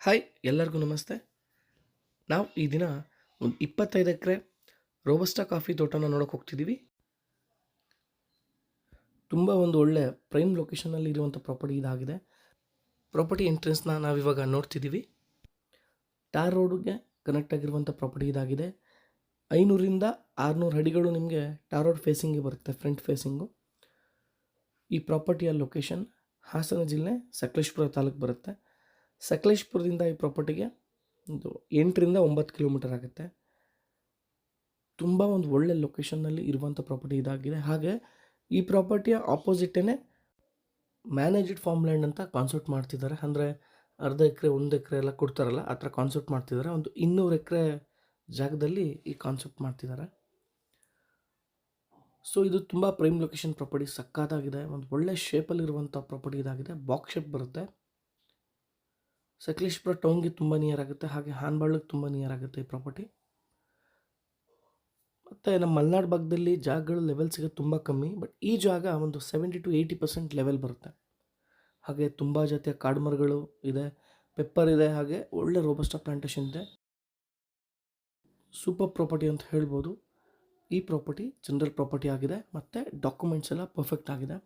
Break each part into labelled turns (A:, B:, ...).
A: Hi, ಎಲ್ಲರಿಗೂ ನಮಸ್ತೆ. ನಾವು ಈ ದಿನ ಒಂದು ಇಪ್ಪತ್ತೈದು ಎಕರೆ ರೋಬಸ್ಟಾ ಕಾಫಿ ತೋಟನ ನೋಡೋಕೆ ಹೋಗ್ತಿದ್ದೀವಿ ತುಂಬ ಒಂದು ಒಳ್ಳೆ ಪ್ರೈಮ್ ಲೊಕೇಶನಲ್ಲಿ ಇರುವಂಥ ಪ್ರಾಪರ್ಟಿ ಇದಾಗಿದೆ. ಪ್ರಾಪರ್ಟಿ ಎಂಟ್ರೆನ್ಸ್ನ ನಾವಿವಾಗ ನೋಡ್ತಿದ್ದೀವಿ ಟಾರ್ ರೋಡ್ಗೆ ಕನೆಕ್ಟ್ ಆಗಿರುವಂಥ ಪ್ರಾಪರ್ಟಿ ಇದಾಗಿದೆ. ಐನೂರಿಂದ ಆರುನೂರು ಅಡಿಗಳು ನಿಮಗೆ ಟಾರ್ ರೋಡ್ ಫೇಸಿಂಗ್ಗೆ ಬರುತ್ತೆ ಫ್ರಂಟ್ ಫೇಸಿಂಗು ಈ ಪ್ರಾಪರ್ಟಿಯ ಲೊಕೇಶನ್ ಹಾಸನ ಜಿಲ್ಲೆ ಸಕಲೇಶ್ಪುರ ತಾಲೂಕು ಬರುತ್ತೆ. ಸಕಲೇಶ್ಪುರದಿಂದ ಈ ಪ್ರಾಪರ್ಟಿಗೆ ಒಂದು ಎಂಟರಿಂದ ಒಂಬತ್ತು ಕಿಲೋಮೀಟರ್ ಆಗುತ್ತೆ. ತುಂಬ ಒಂದು ಒಳ್ಳೆ ಲೊಕೇಶನ್ನಲ್ಲಿ ಇರುವಂಥ ಪ್ರಾಪರ್ಟಿ ಇದಾಗಿದೆ. ಹಾಗೆ ಈ ಪ್ರಾಪರ್ಟಿಯ ಆಪೋಸಿಟೇ ಮ್ಯಾನೇಜ್ಡ್ ಫಾರ್ಮ್ ಲ್ಯಾಂಡ್ ಅಂತ ಕಾನ್ಸೆಪ್ಟ್ ಮಾಡ್ತಿದ್ದಾರೆ. ಅಂದರೆ ಅರ್ಧ ಎಕರೆ, ಒಂದು ಎಕರೆ ಎಲ್ಲ ಕೊಡ್ತಾರಲ್ಲ, ಆ ಥರ ಕಾನ್ಸೆಪ್ಟ್ ಮಾಡ್ತಿದ್ದಾರೆ. ಒಂದು ಇನ್ನೂರು ಎಕರೆ ಜಾಗದಲ್ಲಿ ಈ ಕಾನ್ಸೆಪ್ಟ್ ಮಾಡ್ತಿದ್ದಾರೆ. ಸೊ ಇದು ತುಂಬ ಪ್ರೈಮ್ ಲೊಕೇಶನ್ ಪ್ರಾಪರ್ಟಿ ಸಕ್ಕತ್ತಾಗಿದೆ ಒಂದು ಒಳ್ಳೆ ಶೇಪಲ್ಲಿರುವಂಥ ಪ್ರಾಪರ್ಟಿ ಇದಾಗಿದೆ. ಬಾಕ್ಸ್ ಶೇಪ್ ಬರುತ್ತೆ. ಸಕಲೇಶ್ಪುರ ಟೌನ್ಗೆ ತುಂಬ ನಿಯರ್ ಆಗುತ್ತೆ. ಹಾಗೆ ಹಾನ್ಬಾಳ್ಗೆ ತುಂಬ ನಿಯರ್ ಆಗುತ್ತೆ ಈ ಪ್ರಾಪರ್ಟಿ ಮತ್ತು ನಮ್ಮ ಮಲೆನಾಡು ಭಾಗದಲ್ಲಿ ಜಾಗಗಳು ಲೆವೆಲ್ ಸಿಗೋದು ತುಂಬ ಕಮ್ಮಿ ಬಟ್ ಈ ಜಾಗ ಒಂದು seventy to eighty percent level ಬರುತ್ತೆ. ಹಾಗೆ ತುಂಬ ಜಾತಿಯ ಕಾಡು ಮರಗಳು ಇದೆ ಪೆಪ್ಪರ್ ಇದೆ, ಹಾಗೆ ಒಳ್ಳೆ ರೋಬಸ್ಟಾ ಪ್ಲಾಂಟೇಶನ್ ಇದೆ. ಸೂಪರ್ ಪ್ರಾಪರ್ಟಿ ಅಂತ ಹೇಳ್ಬೋದು. ಈ ಪ್ರಾಪರ್ಟಿ ಜನರಲ್ ಪ್ರಾಪರ್ಟಿ ಆಗಿದೆ, ಮತ್ತು ಡಾಕ್ಯುಮೆಂಟ್ಸ್ ಎಲ್ಲ ಪರ್ಫೆಕ್ಟ್ ಆಗಿದೆ.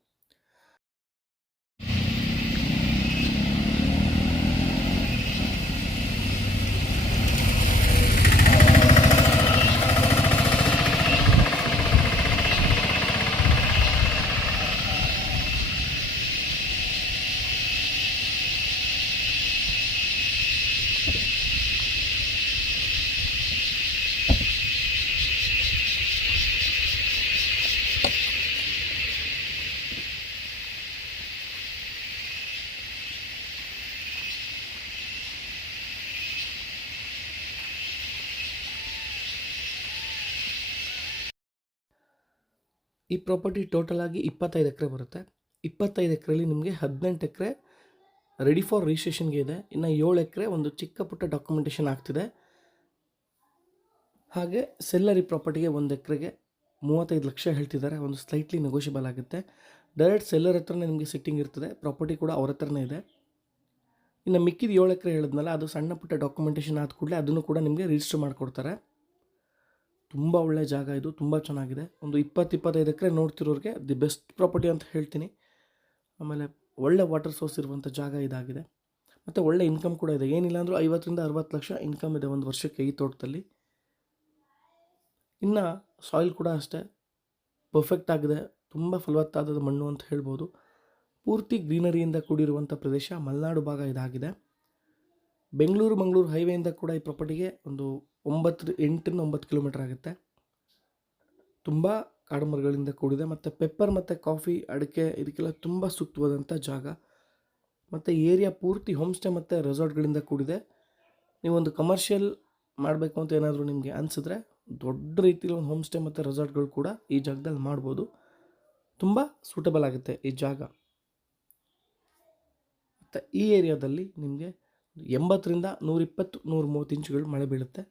A: ಈ ಪ್ರಾಪರ್ಟಿ ಟೋಟಲ್ ಆಗಿ ಇಪ್ಪತ್ತೈದು ಎಕರೆ ಬರುತ್ತೆ. ಇಪ್ಪತ್ತೈದು ಎಕರೆಲಿ ನಿಮಗೆ ಹದಿನೆಂಟು ಎಕರೆ ರೆಡಿ ಫಾರ್ ರಿಜಿಸ್ಟ್ರೇಷನ್ಗೆ ಇದೆ. ಇನ್ನು ಏಳು ಎಕರೆ ಒಂದು ಚಿಕ್ಕ ಪುಟ್ಟ ಡಾಕ್ಯುಮೆಂಟೇಷನ್ ಆಗ್ತಿದೆ. ಹಾಗೆ ಸೆಲ್ಲರಿ ಪ್ರಾಪರ್ಟಿಗೆ ಒಂದು ಎಕರೆಗೆ ಮೂವತ್ತೈದು ಲಕ್ಷ ಹೇಳ್ತಿದ್ದಾರೆ. ಒಂದು ಸ್ಲೈಟ್ಲಿ ನೆಗೋಷಿಯಬಲ್ ಆಗುತ್ತೆ. ಡೈರೆಕ್ಟ್ ಸೆಲ್ಲರ್ ಹತ್ರನೇ ನಿಮಗೆ ಸಿಟ್ಟಿಂಗ್ ಇರ್ತದೆ. ಪ್ರಾಪರ್ಟಿ ಕೂಡ ಅವ್ರ ಹತ್ರನೇ ಇದೆ. ಇನ್ನು ಮಿಕ್ಕಿದ ಏಳು ಎಕರೆ ಹೇಳಿದ್ನಲ್ಲ, ಅದು ಸಣ್ಣ ಪುಟ್ಟ ಡಾಕ್ಯುಮೆಂಟೇಷನ್ ಆದ ಕೂಡಲೇ ಅದನ್ನು ಕೂಡ ನಿಮಗೆ ರಿಜಿಸ್ಟರ್ ಮಾಡಿಕೊಡ್ತಾರೆ. ತುಂಬ ಒಳ್ಳೆಯ ಜಾಗ ಇದು, ತುಂಬ ಚೆನ್ನಾಗಿದೆ. ಒಂದು ಇಪ್ಪತ್ತು ಇಪ್ಪತ್ತೈದು ಎಕರೆ ನೋಡ್ತಿರೋರಿಗೆ ದಿ ಬೆಸ್ಟ್ ಪ್ರಾಪರ್ಟಿ ಅಂತ ಹೇಳ್ತೀನಿ. ಆಮೇಲೆ ಒಳ್ಳೆ ವಾಟರ್ ಸೋರ್ಸ್ ಇರುವಂಥ ಜಾಗ ಇದಾಗಿದೆ. ಮತ್ತು ಒಳ್ಳೆ ಇನ್ಕಮ್ ಕೂಡ ಇದೆ. ಏನಿಲ್ಲ ಅಂದರೂ ಐವತ್ತರಿಂದ ಅರವತ್ತು ಲಕ್ಷ ಇನ್ಕಮ್ ಇದೆ ಒಂದು ವರ್ಷಕ್ಕೆ ಈ ತೋಟದಲ್ಲಿ. ಇನ್ನು ಸಾಯಿಲ್ ಕೂಡ ಅಷ್ಟೇ. ಪರ್ಫೆಕ್ಟ್ ಆಗಿದೆ. ತುಂಬ ಫಲವತ್ತಾದ ಮಣ್ಣು ಅಂತ ಹೇಳ್ಬೋದು. ಪೂರ್ತಿ ಗ್ರೀನರಿಯಿಂದ ಕೂಡಿರುವಂಥ ಪ್ರದೇಶ ಮಲೆನಾಡು ಭಾಗ ಇದಾಗಿದೆ. ಬೆಂಗಳೂರು, ಮಂಗಳೂರು ಹೈವೇಯಿಂದ ಕೂಡ ಈ ಪ್ರಾಪರ್ಟಿಗೆ ಒಂದು ಒಂಬತ್ತು ಎಂಟರಿಂದ ಒಂಬತ್ತು ಕಿಲೋಮೀಟರ್ ಆಗುತ್ತೆ. ತುಂಬ ಕಾಡು ಮರಗಳಿಂದ ಕೂಡಿದೆ. ಮತ್ತು ಪೆಪ್ಪರ್ ಮತ್ತು ಕಾಫಿ ಅಡಿಕೆ ಇದಕ್ಕೆಲ್ಲ ತುಂಬ ಸೂಕ್ತವಾದಂಥ ಜಾಗ. ಮತ್ತು ಏರಿಯಾ ಪೂರ್ತಿ ಹೋಮ್ ಸ್ಟೇ ಮತ್ತು ರೆಸಾರ್ಟ್ಗಳಿಂದ ಕೂಡಿದೆ. ನೀವೊಂದು ಕಮರ್ಷಿಯಲ್ ಮಾಡಬೇಕು ಅಂತ ಏನಾದರೂ ನಿಮಗೆ ಅನಿಸಿದ್ರೆ ದೊಡ್ಡ ರೀತಿಯಲ್ಲಿ ಒಂದು ಹೋಮ್ ಸ್ಟೇ ಮತ್ತು ರೆಸಾರ್ಟ್ಗಳು ಕೂಡ ಈ ಜಾಗದಲ್ಲಿ ಮಾಡ್ಬೋದು. ತುಂಬ ಸೂಟಬಲ್ ಆಗುತ್ತೆ ಈ ಜಾಗ. ಮತ್ತು ಈ ಏರಿಯಾದಲ್ಲಿ ನಿಮಗೆ ಎಂಬತ್ತರಿಂದ ನೂರಿಪ್ಪತ್ತು ನೂರ ಮೂವತ್ತು ಇಂಚುಗಳು ಮಳೆ ಬೀಳುತ್ತೆ.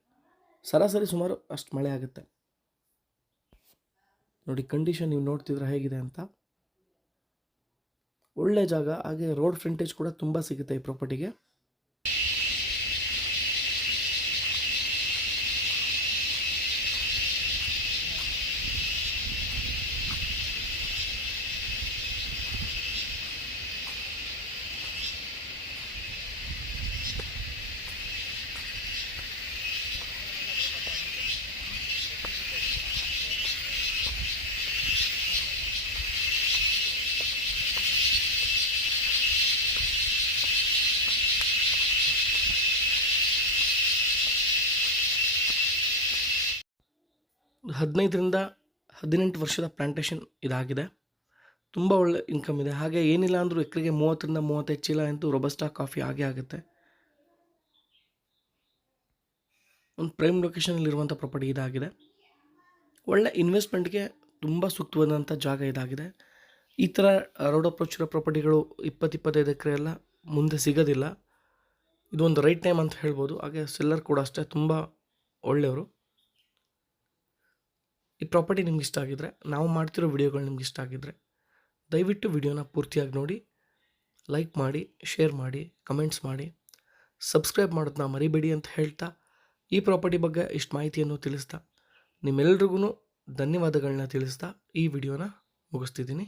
A: ಸರಾಸರಿ ಸುಮಾರು ಅಷ್ಟು ಮಳೆ ಆಗುತ್ತೆ. ನೋಡಿ ಕಂಡೀಷನ್ ನೀವು ನೋಡ್ತಿದ್ರೆ ಹೇಗಿದೆ ಅಂತ. ಒಳ್ಳೆ ಜಾಗ, ಹಾಗೆ ರೋಡ್ ಫ್ರಂಟೇಜ್ ಕೂಡ ತುಂಬ ಸಿಗುತ್ತೆ ಈ ಪ್ರಾಪರ್ಟಿಗೆ ಹದಿನೈದರಿಂದ ಹದಿನೆಂಟು ವರ್ಷದ ಪ್ಲಾಂಟೇಷನ್ ಇದಾಗಿದೆ. ತುಂಬ ಒಳ್ಳೆ ಇನ್ಕಮ್ ಇದೆ. ಹಾಗೆ ಏನಿಲ್ಲ ಅಂದರೂ ಎಕರೆಗೆ ಮೂವತ್ತರಿಂದ ಮೂವತ್ತೈದು ಚೀಲ ಅಂತೂ ರೊಬಸ್ಟಾ ಕಾಫಿ ಆಗೇ ಆಗುತ್ತೆ. ಒಂದು ಪ್ರೈಮ್ ಲೊಕೇಶನಲ್ಲಿರುವಂಥ ಪ್ರಾಪರ್ಟಿ ಇದಾಗಿದೆ. ಒಳ್ಳೆ ಇನ್ವೆಸ್ಟ್ಮೆಂಟ್ಗೆ ತುಂಬ ಸೂಕ್ತವಾದಂಥ ಜಾಗ ಇದಾಗಿದೆ. ಈ ಥರ ರೋಡ್ ಅಪ್ರೋಚ್ ಇರೋ ಪ್ರಾಪರ್ಟಿಗಳು ಇಪ್ಪತ್ತು, ಇಪ್ಪತ್ತೈದು ಎಕರೆ ಎಲ್ಲ ಮುಂದೆ ಸಿಗೋದಿಲ್ಲ. ಇದೊಂದು ರೈಟ್ ಟೈಮ್ ಅಂತ ಹೇಳ್ಬೋದು. ಹಾಗೆ ಸೆಲ್ಲರ್ ಕೂಡ ಅಷ್ಟೇ ತುಂಬ ಒಳ್ಳೆಯವರು. ಈ ಪ್ರಾಪರ್ಟಿ ನಿಮ್ಗೆ ಇಷ್ಟ ಆಗಿದ್ರೆ, ನಾವು ಮಾಡ್ತಿರೋ ವಿಡಿಯೋಗಳು ನಿಮ್ಗೆ ಇಷ್ಟ ಆಗಿದ್ರೆ, ದಯವಿಟ್ಟು ವಿಡಿಯೋನ ಪೂರ್ತಿಯಾಗಿ ನೋಡಿ ಲೈಕ್ ಮಾಡಿ ಶೇರ್ ಮಾಡಿ ಕಮೆಂಟ್ಸ್ ಮಾಡಿ. ಸಬ್ಸ್ಕ್ರೈಬ್ ಮಾಡೋದನ್ನ ಮರಿಬೇಡಿ ಅಂತ ಹೇಳ್ತಾ, ಈ ಪ್ರಾಪರ್ಟಿ ಬಗ್ಗೆ ಇಷ್ಟು ಮಾಹಿತಿಯನ್ನು ತಿಳಿಸ್ತಾ ನಿಮ್ಮೆಲ್ರಿಗೂ ಧನ್ಯವಾದಗಳನ್ನ ತಿಳಿಸ್ತಾ, ಈ ವಿಡಿಯೋನ ಮುಗಿಸ್ತಿದ್ದೀನಿ.